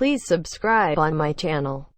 Please subscribe on my channel.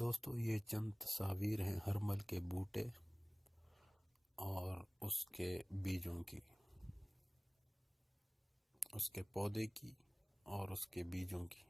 दोस्तों, ये चंद तस्वीर हैं हरमल के बूटे और उसके बीजों की, उसके पौधे की और उसके बीजों की।